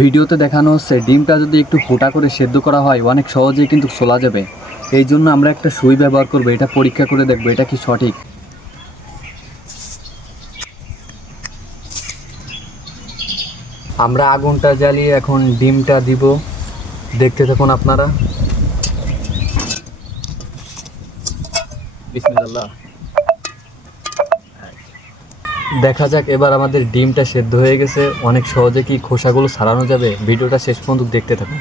ভিডিওতে দেখানো হচ্ছে ডিমটা যদি একটু ফোটা করে সেদ্ধ করা হয় অনেক সহজেই কিন্তু ছোলা যাবে। এই জন্য আমরা একটা সুই ব্যবহার করবো, এটা পরীক্ষা করে দেখবো এটা কি সঠিক। আমরা আগুনটা জ্বালিয়ে এখন ডিমটা দিব, দেখতে থাকুন আপনারা। বিসমিল্লাহ। দেখা যাক এবার আমাদের ডিমটা সেদ্ধ হয়ে গেছে। অনেক সহজে কি খোসাগুলো ছাড়ানো যাবে, ভিডিওটা শেষ পর্যন্ত দেখতে থাকুন।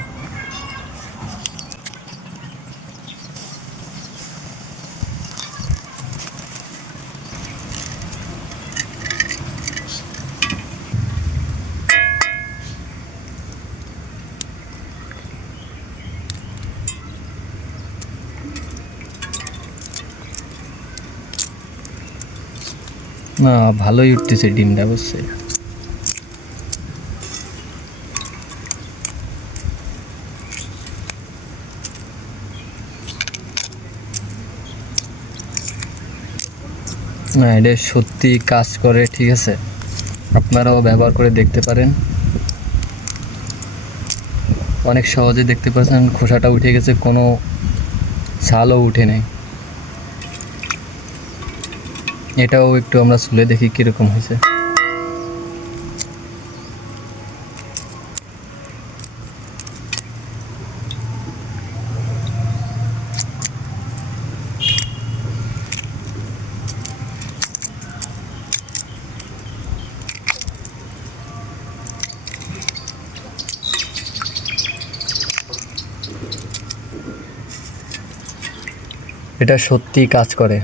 না, ভালোই উঠতেছে ডিমটা অবশ্যই। না, এটা সত্যি কাজ করে, ঠিক আছে, আপনারাও ব্যবহার করে দেখতে পারেন। অনেক সহজে দেখতে পাচ্ছেন খোসাটা উঠে গেছে, কোনো ছালও উঠে নেই। এটাও একটু আমরা ছুলে দেখি কীরকম হয়েছে। এটা সত্যি কাজ করে।